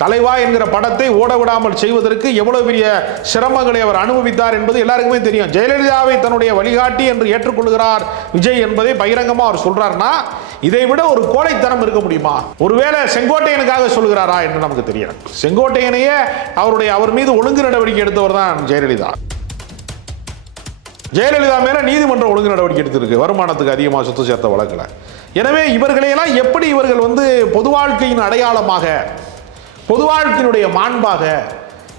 தலைவா என்கிற படத்தை ஓட விடாமல் செய்வதற்கு எவ்வளவு பெரிய சிரமங்களை அவர் அனுபவித்தார் என்பது எல்லாருக்குமே தெரியும். ஜெயலலிதாவை தன்னுடைய வழிகாட்டி என்று ஏற்றுக்கொள்கிறார் விஜய் என்பதை பகிரங்கமா அவர் சொல்றாருன்னா இதை விட ஒரு கோழைத்தனம் இருக்க முடியுமா? ஒருவேளை செங்கோட்டையனுக்காக சொல்கிறாரா என்று நமக்கு தெரியும். செங்கோட்டையனையே அவர் மீது ஒழுங்கு நடவடிக்கை எடுத்தவர் தான் ஜெயலலிதா. ஜெயலலிதா மேல நீதிமன்றம் ஒழுங்கு நடவடிக்கை எடுத்திருக்கு வருமானத்துக்கு அதிகமாக சொத்து சேர்த்த வழக்குல. எனவே இவர்களையெல்லாம் எப்படி இவர்கள் பொது வாழ்க்கையின் அடையாளமாக, பொது வாழ்க்கையினுடைய மாண்பாக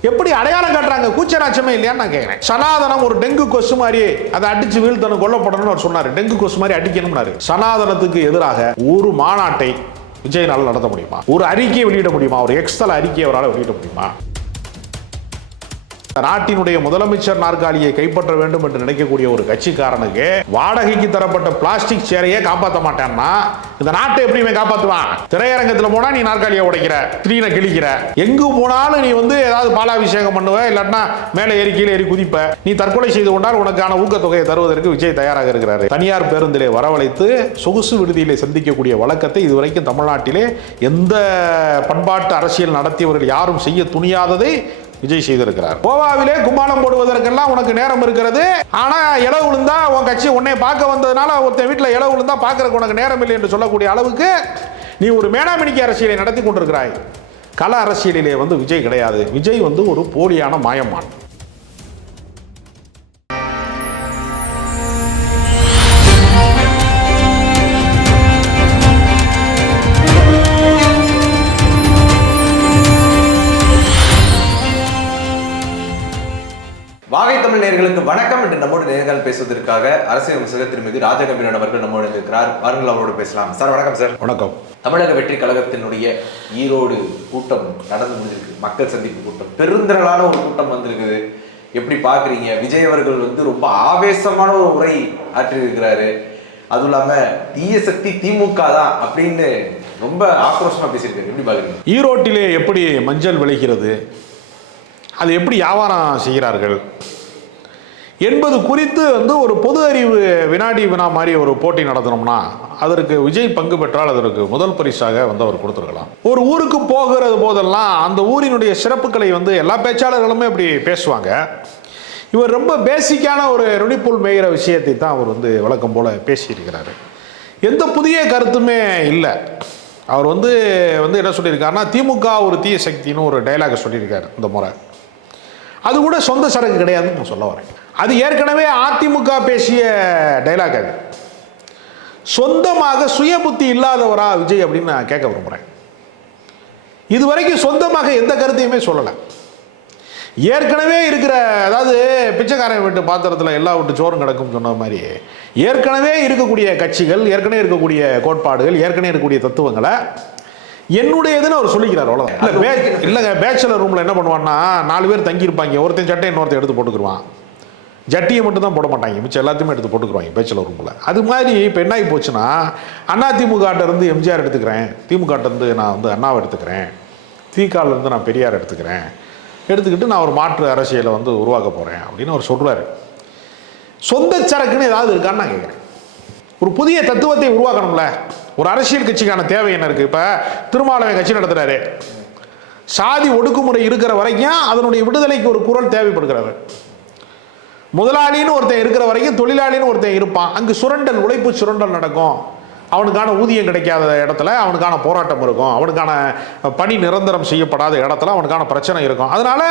எப்படி அடையாளம் காட்டுறாங்க? கூச்சராட்சமே இல்லையான்னு நான் கேட்கிறேன். சனாதனம் ஒரு டெங்கு கொசு மாதிரி அதை அடிச்சு வீழ்த்தணும், கொல்லப்படணும்னு அவர் சொன்னார். டெங்கு கொசு மாதிரி அடிக்கணும்னாரு. சனாதனத்துக்கு எதிராக ஒரு மாநாட்டை விஜய்னால நடத்த முடியுமா? ஒரு அறிக்கையை வெளியிட முடியுமா? ஒரு எக்ஸ்தல அறிக்கையை அவரால் வெளியிட முடியுமா? நாட்டினுடைய முதலமைச்சர் நாற்காலியை கைப்பற்ற வேண்டும் என்று நினைக்கக்கூடிய ஒரு கட்சிக்காரனுக்கு வாடகைக்கு தரப்பட்ட பிளாஸ்டிக் சேரையே காப்பாற்ற மாட்டான்னா இந்த நாட்டை எப்படி காப்பாற்றுவான்? திரையரங்கத்தில் போனா நீ நாற்காலியை உடைக்கிற, ஸ்கிரீனை கிழிக்கிற, எங்கு போனாலும் நீ ஏதாவது பாலாபிஷேகம் பண்ணுவ, இல்லாட்டினா மேலே ஏறி கீழே ஏறி குதிப்ப. நீ தற்கொலை செய்து கொண்டால் உனக்கான ஊக்கத்தொகையை தருவதற்கு விஜய் தயாராக இருக்கிறாரு. தனியார் பேருந்திலே வரவழைத்து சொகுசு விடுதியிலே சந்திக்கக்கூடிய வழக்கத்தை இதுவரைக்கும் தமிழ்நாட்டிலே எந்த பண்பாட்டு அரசியல் நடத்தியவர்கள் யாரும் செய்ய துணியாததை விஜய் செய்திருக்கிறார். கோவாவிலே கும்மாளம் போடுவதற்கெல்லாம் உனக்கு நேரம் இருக்கிறது. ஆனா இளவு விழுந்தா உன் கட்சி உன்னை பார்க்க வந்ததுனால ஒருத்தன் வீட்டில் இளவு விழுந்தா பார்க்கறதுக்கு உனக்கு நேரம் இல்லை என்று சொல்லக்கூடிய அளவுக்கு நீ ஒரு மேனாமினிக்கு அரசியலை நடத்தி கொண்டிருக்கிறாய். கள அரசியலிலே விஜய் கிடையாது. விஜய் ஒரு போலியான மாயமான். வாகை தமிழ் நேயர்களுக்கு வணக்கம். என்று நம்மோடு நேர்கள் பேசுவதற்காக அரசியல் விமர்சகர் திருமதி ராஜகம்பீரன் அவர்கள் நம்மோடு இருக்கிறார். வாருங்கள், அவரோடு பேசலாம். சார் வணக்கம். சார் வணக்கம். தமிழக வெற்றி கழகத்தினுடைய ஈரோடு கூட்டம் நடந்து முடிஞ்சிருக்கு. மக்கள் சந்திப்பு கூட்டம், பெருந்திரளான ஒரு கூட்டம் வந்திருக்குது. எப்படி பாக்குறீங்க? விஜய் அவர்கள் ரொம்ப ஆவேசமான ஒரு உரை ஆற்றியிருக்கிறாரு. அதுவும் இல்லாம தீய சக்தி திமுக தான் அப்படின்னு ரொம்ப ஆக்ரோஷமா பேசியிருக்காரு. எப்படி பாக்குறீங்க? ஈரோட்டிலே எப்படி மஞ்சள் விளைகிறது, அது எப்படி வியாபாரம் செய்கிறார்கள் என்பது குறித்து ஒரு பொது அறிவு வினாடி வினா மாதிரி ஒரு போட்டி நடத்தணும்னா அதற்கு விஜய் பங்கு பெற்றால் அதற்கு முதல் பரிசாக அவர் கொடுத்துருக்கலாம். ஒரு ஊருக்கு போகிறது போதெல்லாம் அந்த ஊரினுடைய சிறப்புகளை எல்லா பேச்சாளர்களுமே அப்படி பேசுவாங்க. இவர் ரொம்ப பேசிக்கான ஒரு நுனிப்புல் மேய்கிற விஷயத்தை தான் அவர் வழக்கம் போல பேசியிருக்கிறாரு. எந்த புதிய கருத்துமே இல்லை. அவர் என்ன சொல்லியிருக்காருன்னா, திமுக ஒரு தீய சக்தின்னு ஒரு டைலாக் சொல்லியிருக்காரு இந்த முறை. அது கூட சொந்த சரக்கு கிடையாதுன்னு நான் சொல்ல வரேன். அது ஏற்கனவே அதிமுக பேசிய டைலாக். அது சொந்தமாக சுய புத்தி இல்லாதவரா விஜய் அப்படின்னு நான் கேட்க விரும்புகிறேன். இதுவரைக்கும் சொந்தமாக எந்த கருத்தையுமே சொல்லலை. ஏற்கனவே இருக்கிற, அதாவது பிச்சைக்காரன் வீட்டு பாத்திரத்தில் எல்லா விட்டு சோறும் கிடக்கும் சொன்ன மாதிரி, ஏற்கனவே இருக்கக்கூடிய கட்சிகள், ஏற்கனவே இருக்கக்கூடிய கோட்பாடுகள், ஏற்கனவே இருக்கக்கூடிய தத்துவங்களை என்னுடையதுன்னு அவர் சொல்லிக்கிறார். அவ்வளோதான். இல்லைங்க, பேச்சுலர் ரூமில் என்ன பண்ணுவான்னா 4 பேர் தங்கியிருப்பாங்க. ஒருத்தன் சட்டை இன்னொருத்தன் எடுத்து போட்டுக்குருவான். ஜட்டியை மட்டும் தான் போட மாட்டாங்க, மிச்சம் எல்லாத்தையுமே எடுத்து போட்டுக்குருவாங்க பேச்சுலர் ரூமில். அது மாதிரி இப்போ என்ன ஆகி போச்சுன்னா, அதிமுகட்டிருந்து எம்ஜிஆர் எடுத்துக்கிறேன், திமுகட்டிருந்து நான் அண்ணாவை எடுத்துக்கிறேன், திகாலிருந்து நான் பெரியார் எடுத்துக்கிட்டு நான் ஒரு மாற்று அரசியலை உருவாக்க போகிறேன் அப்படின்னு அவர் சொல்கிறார். சொந்த சரக்குன்னு ஏதாவது இருக்கான்னு நான் கேட்குறேன். ஒரு புதிய தத்துவத்தை உருவாக்கணும்ல. ஒரு அரசியல் கட்சிக்கான தேவை என்ன இருக்கு? இப்ப திருமாவளவன் கட்சி நடத்துறாரு. சாதி ஒடுக்குமுறை இருக்கிற வரைக்கும் அதனுடைய விடுதலைக்கு ஒரு குரல் தேவைப்படுகிறாரு. முதலாளின்னு ஒருத்தன் இருக்கிற வரைக்கும் தொழிலாளின்னு ஒருத்தன் இருப்பான். அங்கு சுரண்டல், உழைப்பு சுரண்டல் நடக்கும். அவனுக்கான ஊதியம் கிடைக்காத இடத்துல அவனுக்கான போராட்டம் இருக்கும். அவனுக்கான பணி நிரந்தரம் செய்யப்படாத இடத்துல அவனுக்கான பிரச்சனை இருக்கும். அதனால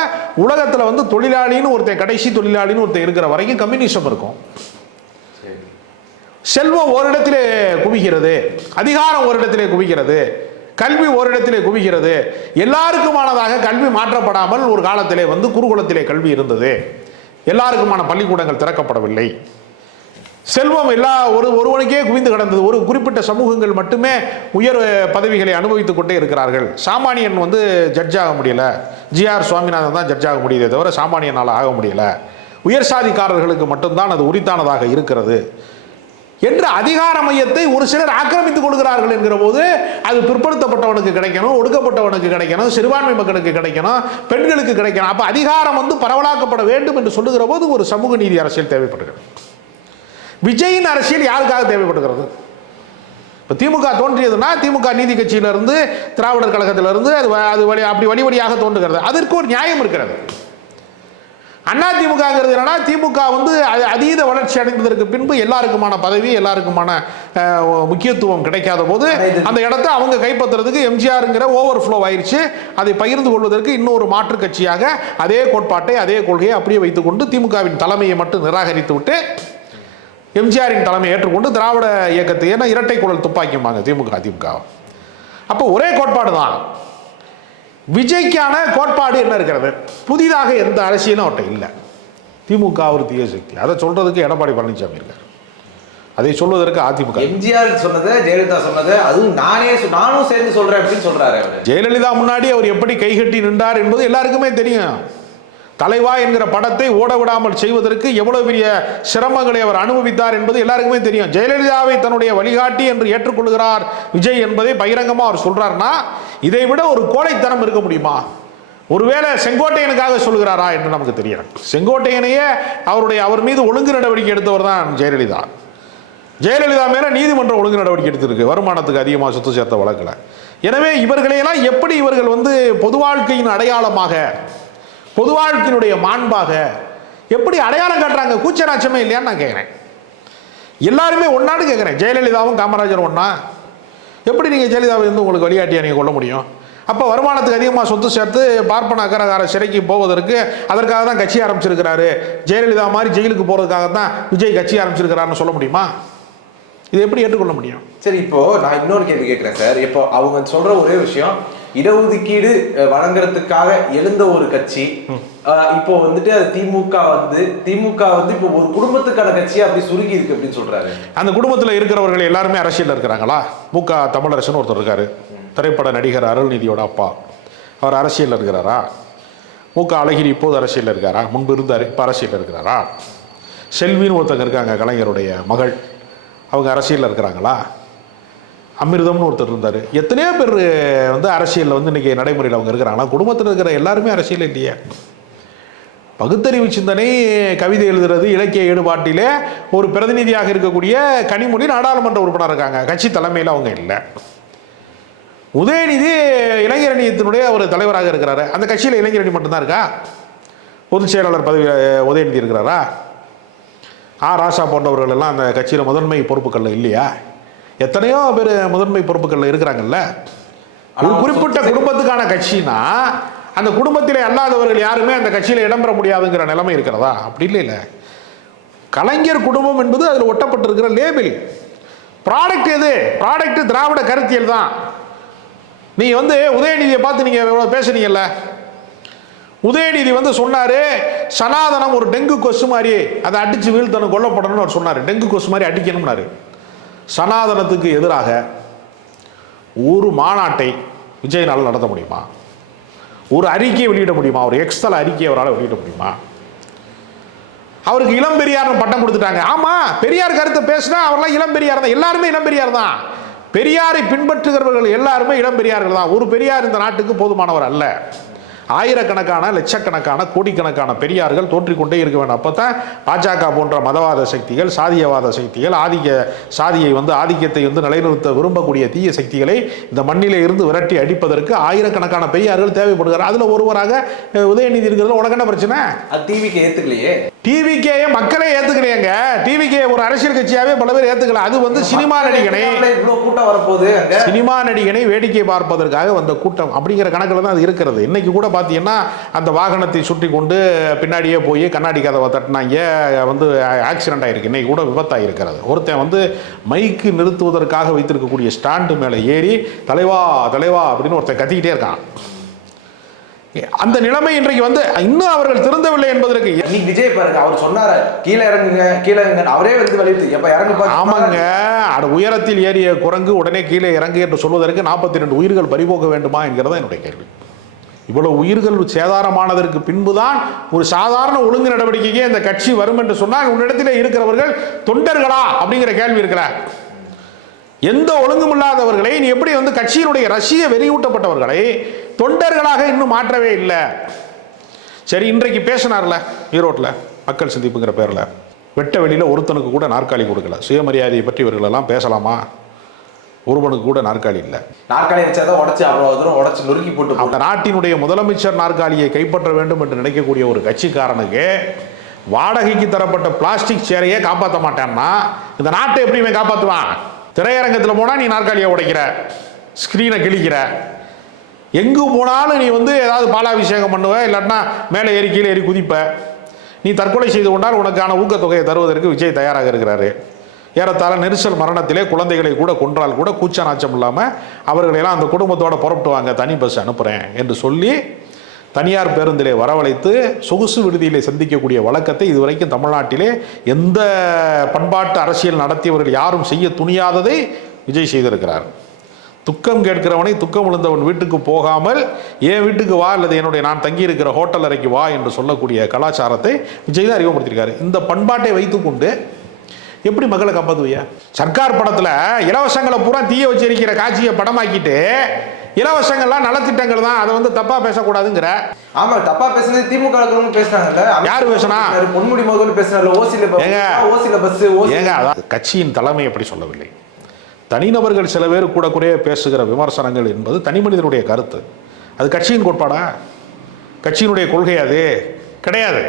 உலகத்துல தொழிலாளின்னு ஒருத்தன், கடைசி தொழிலாளின்னு ஒருத்தன் இருக்கிற வரைக்கும் கம்யூனிசம் இருக்கும். செல்வம் ஓரிடத்திலே குவிகிறது, அதிகாரம் ஓரிடத்திலே குவிக்கிறது, கல்வி ஓரிடத்திலே குவிக்கிறது. எல்லாருக்குமானதாக கல்வி மாற்றப்படாமல் ஒரு காலத்திலே குருகுலத்திலே கல்வி இருந்தது. எல்லாருக்குமான பள்ளிக்கூடங்கள் திறக்கப்படவில்லை. செல்வம் ஒருவனுக்கே குவிந்து கிடந்தது. ஒரு குறிப்பிட்ட சமூகங்கள் மட்டுமே உயர் பதவிகளை அனுபவித்துக் கொண்டே இருக்கிறார்கள். சாமானியன் ஜட்ஜ் ஆக முடியல. ஜிஆர் சுவாமிநாதன் தான் ஜட்ஜ் ஆக முடியுதே தவிர சாமானியனால் ஆக முடியல. உயர் சாதிக்காரர்களுக்கு மட்டும்தான் அது உரித்தானதாக இருக்கிறது என்று அதிகார மையத்தை ஒரு சிலர் ஆக்கிரமித்துக் கொள்கிறார்கள் என்கிற போது அது பிற்படுத்தப்பட்டவனுக்கு கிடைக்கணும், ஒடுக்கப்பட்டவனுக்கு கிடைக்கணும், சிறுபான்மை மக்களுக்கு கிடைக்கணும், பெண்களுக்கு கிடைக்கணும். அப்ப அதிகாரம் பரவலாக்கப்பட வேண்டும் என்று சொல்லுகிற போது ஒரு சமூக நீதி அரசியல் தேவைப்படுகிறது. விஜயின் அரசியல் யாருக்காக தேவைப்படுகிறது? இப்போ திமுக தோன்றியதுன்னா திமுக நீதி கட்சியிலிருந்து திராவிடர் கழகத்திலிருந்து அது வழி அப்படி வழி வழியாக தோன்றுகிறது. அதற்கு ஒரு நியாயம் இருக்கிறது. அண்ணா திமுகங்கிறது என்னன்னா, திமுக வந்து அதீத வளர்ச்சி அடைந்ததற்கு பின்பு எல்லாருக்குமான பதவி, எல்லாருக்குமான முக்கியத்துவம் கிடைக்காத போது அந்த இடத்த அவங்க கைப்பற்றுறதுக்கு எம்ஜிஆருங்கிற ஓவர் ஃப்ளோ ஆயிடுச்சு. அதை பகிர்ந்து கொள்வதற்கு இன்னொரு மாற்று கட்சியாக அதே கோட்பாட்டை அதே கொள்கையை அப்படியே வைத்துக்கொண்டு திமுகவின் தலைமையை மட்டும் நிராகரித்து விட்டு எம்ஜிஆரின் தலைமையை ஏற்றுக்கொண்டு திராவிட இயக்கத்தை, ஏன்னா இரட்டை குழல் துப்பாக்கிம்பாங்க திமுக. அப்போ ஒரே கோட்பாடு தான். விஜய்க்கான கோட்பாடு என்ன இருக்கிறது? புதிதாக எந்த அரசியலும் அவர்கிட்ட இல்லை. திமுக ஒரு தீய சக்தி, அதை சொல்றதுக்கு எடப்பாடி பழனிசாமி இருக்கார். அதை சொல்வதற்கு அதிமுக. எம்ஜிஆர் சொன்னதை, ஜெயலலிதா சொன்னதை, அதுவும் நானும் சேர்ந்து சொல்றேன் அப்படின்னு சொல்றாரு. ஜெயலலிதா முன்னாடி அவர் எப்படி கைகட்டி நின்றார் என்பது எல்லாருக்குமே தெரியும். தலைவா என்கிற படத்தை ஓட விடாமல் செய்வதற்கு எவ்வளவு பெரிய சிரமங்களை அவர் அனுபவித்தார் என்பது எல்லாருக்குமே தெரியும். ஜெயலலிதாவை தன்னுடைய வழிகாட்டி என்று ஏற்றுக்கொள்கிறார் விஜய் என்பதை பகிரங்கமாக அவர் சொல்றாருன்னா, இதை விட ஒரு கோழைத்தனம் இருக்க முடியுமா? ஒருவேளை செங்கோட்டையனுக்காக சொல்கிறாரா என்று நமக்கு தெரியல. செங்கோட்டையனையே அவர் மீது ஒழுங்கு நடவடிக்கை எடுத்தவர் தான் ஜெயலலிதா. ஜெயலலிதா மேல நீதிமன்றம் ஒழுங்கு நடவடிக்கை எடுத்திருக்கு, வருமானத்துக்கு அதிகமாக சொத்து சேர்த்த வழக்கில். எனவே இவர்களையெல்லாம் எப்படி இவர்கள் வந்து பொது வாழ்க்கையின் அடையாளமாக, பொது வாழ்க்கையினுடைய மாண்பாக எப்படி அடையாளம் காட்டுறாங்க? கூச்சராட்சமே இல்லையான்னு நான் கேட்குறேன். எல்லாருமே ஒன்னான்னு கேட்குறேன். ஜெயலலிதாவும் காமராஜர் ஒன்னா? எப்படி நீங்கள் ஜெயலலிதாவை வந்து உங்களுக்கு வழிகாட்டியா நீங்கள் கொள்ள முடியும்? அப்போ வருமானத்துக்கு அதிகமாக சொத்து சேர்த்து பார்ப்பன அக்கரகார சிறைக்கு போவதற்கு அதற்காக தான் கட்சி ஆரம்பிச்சிருக்கிறாரு. ஜெயலலிதா மாதிரி ஜெயிலுக்கு போகிறதுக்காக தான் விஜய் கட்சி ஆரம்பிச்சிருக்கிறாருன்னு சொல்ல முடியுமா? இது எப்படி ஏற்றுக்கொள்ள முடியும்? சரி, இப்போ நான் இன்னொரு கேள்வி கேட்குறேன் சார். இப்போ அவங்க சொல்ற ஒரே விஷயம், இடஒதுக்கீடு வழங்குறதுக்காக எழுந்த ஒரு கட்சி இப்போ வந்துட்டு அது திமுக வந்து இப்போ ஒரு குடும்பத்துக்கான கட்சியா அப்படி சுருங்கி இருக்கு அப்படின்னு சொல்றாரு. அந்த குடும்பத்தில் இருக்கிறவர்கள் எல்லாருமே அரசியல் இருக்கிறாங்களா? முக தமிழரசன் ஒருத்தர் இருக்காரு, திரைப்பட நடிகர் அருள்நிதியோட அப்பா. அவர் அரசியல் இருக்கிறாரா? முக அழகிரி இப்போது அரசியல் இருக்காரா? முன்பு இருந்தார், இப்போ அரசியல் இருக்கிறாரா? செல்வின்னு ஒருத்தங்க இருக்காங்க, கலைஞருடைய மகள், அவங்க அரசியலில் இருக்கிறாங்களா? அமிர்தம்னு ஒருத்தர் இருந்தார். எத்தனையோ பேர் வந்து அரசியலில் வந்து இன்றைக்கி நடைமுறையில் அவங்க இருக்கிறாங்களா? குடும்பத்தில் இருக்கிற எல்லாருமே அரசியல் இல்லையே. பகுத்தறிவு சிந்தனை, கவிதை எழுதுறது, இலக்கிய ஈடுபாட்டிலே ஒரு பிரதிநிதியாக இருக்கக்கூடிய கனிமொழி நாடாளுமன்ற உறுப்பினர் இருக்காங்க, கட்சி தலைமையில் அவங்க இல்லை. உதயநிதி இளைஞரணியத்தினுடைய ஒரு தலைவராக இருக்கிறாரு, அந்த கட்சியில் இளைஞரணி மட்டும்தான் இருக்கா? பொதுச் செயலாளர் பதவி உதயநிதி இருக்கிறாரா? ராசா போன்றவர்கள் எல்லாம் அந்த கட்சியில் முதன்மை பொறுப்புகளில் இல்லையா? எத்தனையோ பேர் முதன்மை பொறுப்புகளில் இருக்கிறாங்கல்ல. ஒரு குறிப்பிட்ட குடும்பத்துக்கான கட்சினா அந்த குடும்பத்திலே அல்லாதவர்கள் யாருமே அந்த கட்சியில் இடம்பெற முடியாதுங்கிற நிலைமை இருக்கிறதா? அப்படி இல்லை. கலைஞர் குடும்பம் என்பது அதில் ஒட்டப்பட்டிருக்கிற லேபிள். ப்ராடக்ட் எது? ப்ராடக்ட் திராவிட கருத்தியல் தான். நீ வந்து உதயநிதியை பார்த்து நீங்கள் எவ்வளோ பேசுனீங்கல்ல, உதயநிதி வந்து சொன்னார், சனாதனம் ஒரு டெங்கு கொசு மாதிரி, அதை அடித்து வீழ்த்தணும், கொல்லப்படணும்னு அவர் சொன்னார். டெங்கு கொசு மாதிரி அடிக்கணும்னாரு. சனாதனத்துக்கு எதிராக ஒரு மாநாட்டை விஜயனால் நடத்த முடியுமா? ஒரு அறிக்கையை வெளியிட முடியுமா? ஒரு எக்ஸ்தல அறிக்கையை அவரால் வெளியிட முடியுமா? அவருக்கு இளம் பெரியார் பட்டம் கொடுத்துட்டாங்க. ஆமாம், பெரியார் கருத்தை பேசினா அவர்லாம் இளம் பெரியார் தான். எல்லாருமே இளம் பெரியார் தான். பெரியாரை பின்பற்றுகிறவர்கள் எல்லாருமே இளம் பெரியார்கள் தான். ஒரு பெரியார் இந்த நாட்டுக்கு போதுமானவர் அல்ல. ஆயிரக்கணக்கான, லட்சக்கணக்கான, கோடிக்கணக்கான பெரியார்கள் தோன்றிக்கொண்டே இருக்க வேண்டும். அப்போ தான் பாஜக போன்ற மதவாத சக்திகள், சாதியவாத சக்திகள், சாதியை வந்து ஆதிக்கத்தை வந்து நிலைநிறுத்த விரும்பக்கூடிய தீய சக்திகளை இந்த மண்ணிலே இருந்து விரட்டி அடிப்பதற்கு ஆயிரக்கணக்கான பெரியார்கள் தேவைப்படுகிறார். அதில் ஒருவராக உதயநிதி இருக்கிறது. உனக்கு என்ன பிரச்சனை? டிவிக்கு ஏற்றுக்கலையே. டிவிக்கே மக்களே ஏற்றுக்கலையேங்க. டிவிக்கே ஒரு அரசியல் கட்சியாகவே பல பேர் ஏற்றுக்கல. அது வந்து சினிமா நடிகனை, கூட்டம் வரப்போகுது, சினிமா நடிகனை வேடிக்கை பார்ப்பதற்காக வந்த கூட்டம் அப்படிங்கிற கணக்கில் தான் அது இருக்கிறது. இன்னைக்கு கூட பார்த்தீங்கன்னா அந்த வாகனத்தை சுற்றி கொண்டு பின்னாடியே போய் கண்ணாடி கதவை தட்டினாங்க, வந்து ஆக்சிடென்ட் ஆகிருக்கு. இன்னைக்கு கூட விபத்தாக இருக்கிறது. ஒருத்தன் வந்து மைக்கு நிறுத்துவதற்காக வைத்திருக்கக்கூடிய ஸ்டாண்டு மேலே ஏறி தலைவா தலைவா அப்படின்னு ஒருத்தன் கத்திக்கிட்டே இருக்கான். அந்த நிலைமை இன்றைக்கு வந்து இன்னும் அவர்கள் திருந்தவில்லை என்பதற்கு நீ விஜய் பாருங்க, அவர் சொன்னாரு கீழே இறங்குங்க கீழே இறங்குங்க, அவரே வந்து வலியுறுத்தி எப்ப இறங்கு. ஆமாங்க, உயரத்தில் ஏறிய குரங்கு உடனே கீழே இறங்கு என்று சொல்வதற்கு 42 உயிர்கள் பறிபோக வேண்டுமா என்கிறதா என்னுடைய கேள்வி. இவ்வளவு உயிர்கள் சேதாரமானதற்கு பின்புதான் ஒரு சாதாரண ஒழுங்கு நடவடிக்கையே இந்த கட்சி வரும் என்று சொன்னால் உன்னிடத்தில் இருக்கிறவர்கள் தொண்டர்களா அப்படிங்கிற கேள்வி இருக்கிற. எந்த ஒழுங்கும் இல்லாதவர்களை நீ எப்படி வந்து கட்சியினுடைய ரசிய வெறியூட்டப்பட்டவர்களை தொண்டர்களாக இன்னும் மாற்றவே இல்லை. சரி, இன்றைக்கு பேசினார்ல ஈரோட்டில் மக்கள் சந்திப்புங்கிற பேரில், வெட்ட வெளியில் ஒருத்தனுக்கு கூட நாற்காலி கொடுக்கல. சுயமரியாதையை பற்றி இவர்களெல்லாம் பேசலாமா? ஒருவனுக்கு கூட நாற்காலி இல்லை. நாற்காலி வச்சாதான் உடச்சி அவ்வளவு தூரம் உடச்சி நொறுக்கி போட்டு அந்த நாட்டினுடைய முதலமைச்சர் நாற்காலியை கைப்பற்ற வேண்டும் என்று நினைக்கக்கூடிய ஒரு கட்சிக்காரனுக்கு வாடகைக்கு தரப்பட்ட பிளாஸ்டிக் சேரையே காப்பாற்ற மாட்டான்னா இந்த நாட்டை எப்படியுமே காப்பாற்றுவான்? திரையரங்கத்தில் போனால் நீ நாற்காலியை உடைக்கிற, ஸ்க்ரீனை கிழிக்கிற, எங்கு போனாலும் நீ ஏதாவது பாலாபிஷேகம் பண்ணுவ, இல்லாட்டினா மேலே ஏறி கீழே ஏறி குதிப்ப. நீ தற்கொலை செய்து கொண்டால் உனக்கான ஊக்கத்தொகையை தருவதற்கு விஜய் தயாராக இருக்கிறாரு. ஏறத்தாழ நெரிசல் மரணத்திலே குழந்தைகளை கூட கொன்றால் கூட கூச்ச நாச்சம் இல்லாமல் அவர்களெல்லாம் அந்த குடும்பத்தோடு புறப்பட்டுவாங்க, தனி பஸ் அனுப்புகிறேன் என்று சொல்லி தனியார் பேருந்திலே வரவழைத்து சொகுசு விடுதியிலே சந்திக்கக்கூடிய வழக்கத்தை இதுவரைக்கும் தமிழ்நாட்டிலே எந்த பண்பாட்டு அரசியல் நடத்தியவர்கள் யாரும் செய்ய துணியாததை விஜய் செய்திருக்கிறார். துக்கம் கேட்கிறவனை துக்கம் விழுந்தவன் வீட்டுக்கு போகாமல் என் வீட்டுக்கு வா அல்லது என்னுடைய நான் தங்கியிருக்கிற ஹோட்டல் அறைக்கு வா என்று சொல்லக்கூடிய கலாச்சாரத்தை விஜய் தான் அறிமுகப்படுத்தியிருக்காரு. இந்த பண்பாட்டை வைத்துக்கொண்டு எப்படி மக்களை காப்பாற்றுவியா? சர்க்கார் படத்தில் இலவசங்களை பூரா தீய வச்சிருக்கிற காட்சியை படமாக்கிட்டு இலவசங்கள்லாம் நலத்திட்டங்கள் தான், அதை தப்பா பேசக்கூடாதுங்கிற. ஆமா, தப்பா பேசுறது திமுக பேசுறாங்கல்ல. யாரு பேசினா? பொன்முடி மோகன் பேசுறாரு. ஓசில பஸ் ஏங்க, அதாவது கட்சியின் தலைமை அப்படி சொல்லவில்லை. தனிநபர்கள் சில பேர் கூட குறைய பேசுகிற விமர்சனங்கள் என்பது தனி மனிதனுடைய கருத்து. அது கட்சியின் கோட்பாடா? கட்சியினுடைய கொள்கை அது கிடையாது.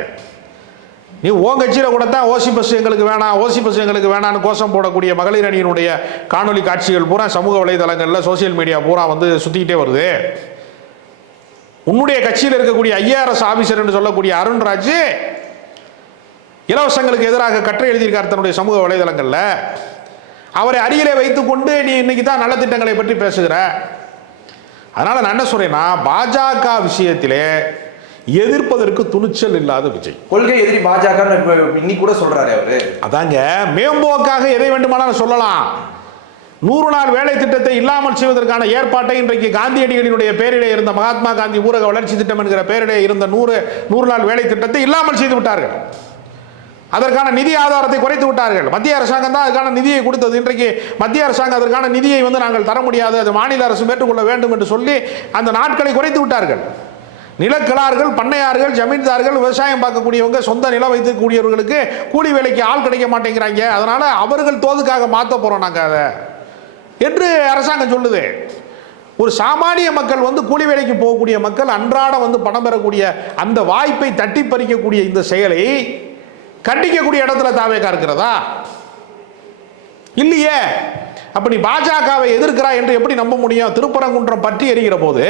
நீ உன் கட்சியில் கூட தான் ஓசி பஸ் எங்களுக்கு வேணாம், ஓசி பஸ் எங்களுக்கு வேணான்னு கோஷம் போடக்கூடிய மகளிர் அணியினுடைய காணொலி காட்சிகள் பூரா சமூக வலைதளங்களில் சோசியல் மீடியா பூரா சுற்றிக்கிட்டே வருது. உன்னுடைய கட்சியில் இருக்கக்கூடிய IAS ஆபீசர் என்று சொல்லக்கூடிய அருண்ராஜ் இலவசங்களுக்கு எதிராக கட்டுரை எழுதியிருக்கார் தன்னுடைய சமூக வலைதளங்களில். அவரை அருகிலே வைத்துக்கொண்டு நீ இன்னைக்கு தான் நலத்திட்டங்களை பற்றி பேசுகிற. அதனால நான் என்ன சொல்றேன்னா, பாஜக விஷயத்திலே எதிர்ப்பதற்கு துணிச்சல் இல்லாத விஜய், கொள்கை எதிரி பாஜக இன்னைக்கு கூட சொல்றாரு அவரு. அதாங்க, மேம்போக்காக எதை வேண்டுமானாலும் சொல்லலாம். 100 நாள் வேலை திட்டத்தை இல்லாமல் செய்வதற்கான ஏற்பாட்டை இன்றைக்கு காந்தியடிகளினுடைய பேரிலே இருந்த மகாத்மா காந்தி ஊரக வளர்ச்சி திட்டம் என்கிற பேரிலே இருந்த 100 நாள் வேலை திட்டத்தை இல்லாமல் செய்து விட்டார்கள். அதற்கான நிதி ஆதாரத்தை குறைத்து விட்டார்கள். மத்திய அரசாங்கம் தான் அதுக்கான நிதியை கொடுத்தது. இன்றைக்கு மத்திய அரசாங்கம் அதற்கான நிதியை நாங்கள் தர முடியாது, அது மாநில அரசு ஏற்றுக்கொள்ள வேண்டும் என்று சொல்லி அந்த நாட்களை குறைத்து விட்டார்கள். நிலக்கிழார்கள், பண்ணையார்கள், ஜமீன்தார்கள், விவசாயம் பார்க்கக்கூடியவங்க, சொந்த நிலம் வைத்துக்கூடியவர்களுக்கு கூலி வேலைக்கு ஆள் கிடைக்க மாட்டேங்கிறாங்க. அதனால அவர்கள் தோதுக்காக மாற்ற போறோம் நாங்கள் அதை என்று அரசாங்கம் சொல்லுது. ஒரு சாமானிய மக்கள் கூலி வேலைக்கு போகக்கூடிய மக்கள் அன்றாடம் பணம் பெறக்கூடிய அந்த வாய்ப்பை தட்டி பறிக்கக்கூடிய இந்த செயலை கண்டிக்கக்கூடிய இடத்துல தாவேகா இருக்கிறதா? இல்லையே. அப்ப நீ பாஜகவை எதிர்க்கிறாய் என்று எப்படி நம்ப முடியும்? திருப்பரங்குன்றம் பற்றி எரிகிற போது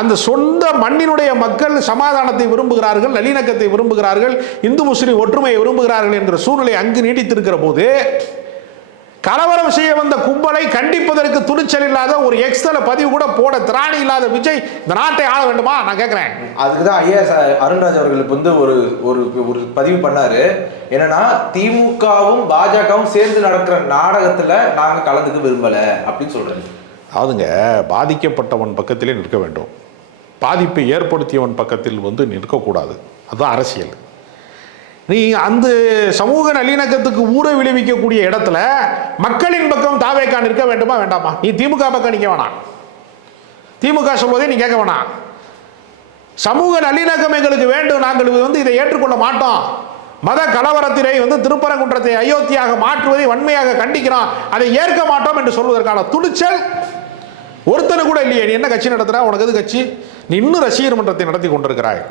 அந்த சொந்த மண்ணினுடைய மக்கள் சமாதானத்தை விரும்புகிறார்கள், நல்லிணக்கத்தை விரும்புகிறார்கள், இந்து முஸ்லிம் ஒற்றுமையை விரும்புகிறார்கள் என்கிற சூழ்நிலை அங்கு நீடித்திருக்கிற போது கலவரம் செய்ய வந்த கும்பலை கண்டிப்பதற்கு துணிச்சல் இல்லாத ஒரு எக்ஸ்ல பதிவு கூட போட திராணி இல்லாத விஜய் இந்த நாட்டை ஆள வேண்டுமா? நான் கேட்கிறேன். அதுக்குதான் IAS அருண்ராஜ் அவர்களுக்கு ஒரு பதிவு பண்ணாரு. என்னன்னா, திமுகவும் பாஜகவும் சேர்ந்து நடக்கிற நாடகத்துல நாங்க கலந்துக்க விரும்பல அப்படின்னு சொல்றாரு. அதுங்க, பாதிக்கப்பட்டவன் பக்கத்திலே நிற்க வேண்டும், பாதிப்பை ஏற்படுத்தியவன் பக்கத்தில் நிற்கக்கூடாது. அதுதான் அரசியல். நீ அந்த சமூக நல்லிணக்கத்துக்கு ஊரை விளைவிக்கக்கூடிய இடத்துல மக்களின் பக்கம் தாவேகா நிற்க வேண்டுமா வேண்டாமா? நீ திமுக பக்கம் நிற்க வேணாம், திமுக சொல்வதை நீ கேட்க வேணாம். சமூக நல்லிணக்கம் எங்களுக்கு வேண்டும், நாங்கள் இதை ஏற்றுக்கொள்ள மாட்டோம், மத கலவரத்திலே திருப்பரங்குன்றத்தை அயோத்தியாக மாற்றுவதை வன்மையாக கண்டிக்கிறோம், அதை ஏற்க மாட்டோம் என்று சொல்வதற்கான துணிச்சல் ஒருத்தனு கூட இல்லையே. நீ என்ன கட்சி நடத்துற? உனக்கு எது கட்சி? நீ இன்னும் ரசிகர் மன்றத்தை நடத்தி கொண்டிருக்கிறாய்.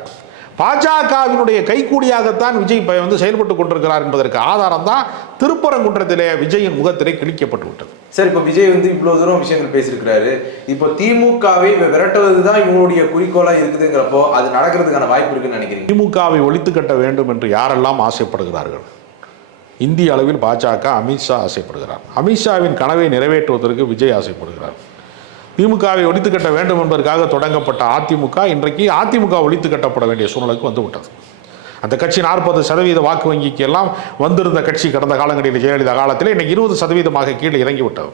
பாஜகவினுடைய கைக்கூலியாகத்தான் விஜய் செயல்பட்டு கொண்டிருக்கிறார் என்பதற்கு ஆதாரம் தான் திருப்பரங்குன்றத்திலே விஜயின் முகத்திலே கிழிக்கப்பட்டு விட்டது. சரி, இப்போ விஜய் இவ்வளவு தூரம் விஷயங்கள் பேசியிருக்கிறாரு. இப்போ திமுகவை விரட்டுவதுதான் இவங்களுடைய குறிக்கோளா இருக்குதுங்கிறப்போ அது நடக்கிறதுக்கான வாய்ப்பு இருக்குன்னு நினைக்கிறீங்க? திமுகவை ஒழித்து கட்ட வேண்டும் என்று யாரெல்லாம் ஆசைப்படுகிறார்கள்? இந்திய அளவில் பாஜக, அமித்ஷா ஆசைப்படுகிறார். அமித்ஷாவின் கனவை நிறைவேற்றுவதற்கு விஜய் ஆசைப்படுகிறார். திமுகவை ஒழித்து கட்ட வேண்டும் என்பதற்காக தொடங்கப்பட்ட அதிமுக இன்றைக்கு அதிமுக ஒழித்து கட்டப்பட வேண்டிய சூழ்நிலைக்கு வந்துவிட்டது. அந்த கட்சி 40% வாக்கு வங்கிக்கு எல்லாம் வந்திருந்த கட்சி கடந்த காலங்களில் ஜெயலலிதா காலத்தில் இன்னைக்கு 20% கீழே இறங்கிவிட்டது.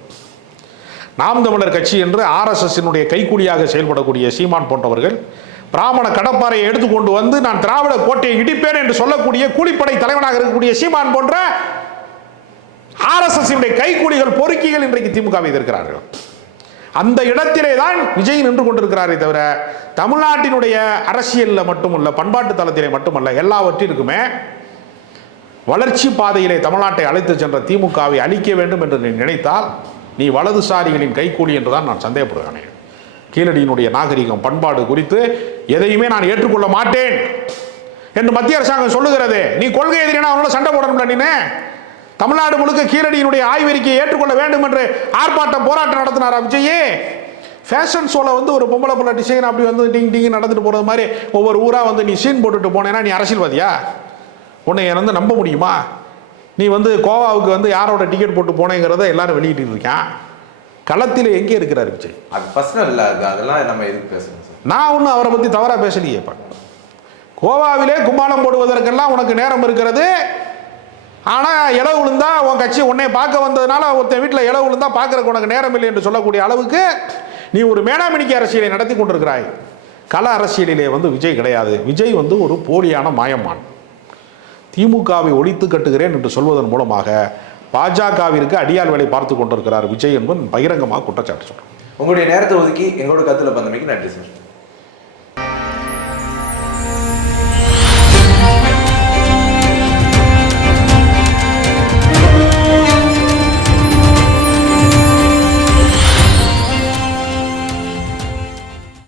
நாம் தமிழர் கட்சி என்று RSSனுடைய கைக்கூலியாக செயல்படக்கூடிய சீமான் போன்றவர்கள் பிராமண கடப்பாறையை எடுத்துக்கொண்டு நான் திராவிட கோட்டையை இடிப்பேன் என்று சொல்லக்கூடிய கூலிப்படை தலைவனாக இருக்கக்கூடிய சீமான் போன்ற RSSனுடைய கைக்கூலிகள், பொறுக்கிகள் இன்றைக்கு திமுகவை எதிர்க்கிறார்கள். அந்த இடத்திலே தான் விஜய் நின்று கொண்டிருக்கிறாரே தவிர தமிழ்நாட்டினுடைய அரசியலில் மட்டுமல்ல, பண்பாட்டு தளத்திலே மட்டுமல்ல, எல்லாவற்றிற்குமே வளர்ச்சி பாதையிலே தமிழ்நாட்டை அழைத்து சென்ற திமுகவை அழிக்க வேண்டும் என்று நினைத்தால் நீ வலதுசாரிகளின் கைக்கூலி என்று தான் நான் சந்தேகப்படுகிறேன். கீழடியினுடைய நாகரிகம் பண்பாடு குறித்து எதையுமே நான் ஏற்றுக்கொள்ள மாட்டேன் என்று மத்திய அரசாங்கம் சொல்லுகிறது. நீ கொள்கை எதிரினா அவனோட சண்டை போடணும்ல. நீனே தமிழ்நாடு முழுக்க கீழடியினுடைய ஆய்வறிக்கையை ஏற்றுக்கொள்ள வேண்டும் என்று ஆர்ப்பாட்டம் போராட்டம் நடத்தினாரா விஜய்? ஃபேஷன் ஷோவில் வந்து ஒரு பொம்பளை பொருளை டிசைன் அப்படி வந்து டிங் டிங் நடந்துட்டு போகிறது மாதிரி ஒவ்வொரு ஊராக வந்து நீ சீன் போட்டுட்டு போனேன்னா நீ அரசியல்வாதியா? உன்னை வந்து நம்ப முடியுமா? நீ வந்து கோவாவுக்கு வந்து யாரோட டிக்கெட் போட்டு போனேங்கிறத எல்லாரும் வெளியிட்டு இருக்கான். களத்தில் எங்கே இருக்கிறார் விஜய்? அது பர்சனல் இல்லை, அதெல்லாம் நம்ம எதுக்கு பேசணும் சார்? நான் ஒன்றும் அவரை பற்றி தவறாக பேசலையே. இப்போ கோவாவிலே கும்மாளம் போடுவதற்கெல்லாம் உனக்கு நேரம் இருக்கிறது. ஆனால் இளவு விழுந்தா உன் கட்சி உன்னை பார்க்க வந்ததுனால ஒருத்தன் வீட்டில் இளவு விழுந்தா பார்க்கறதுக்கு உனக்கு நேரம் இல்லை என்று சொல்லக்கூடிய அளவுக்கு நீ ஒரு மேனாமினிக்கு அரசியலை நடத்தி கொண்டிருக்கிறாய். கள அரசியலிலே வந்து விஜய் கிடையாது. விஜய் வந்து ஒரு போலியான மாயமான். திமுகவை ஒழித்து கட்டுகிறேன் என்று சொல்வதன் மூலமாக பாஜகவிற்கு அடியால் வேலை பார்த்து கொண்டிருக்கிறார் விஜய் என்பது பகிரங்கமாக குற்றச்சாட்டு சொல்றேன். உங்களுடைய நேரத்தை ஒதுக்கி எங்களோட கருத்துல பந்தமைக்கு நன்றி சார்.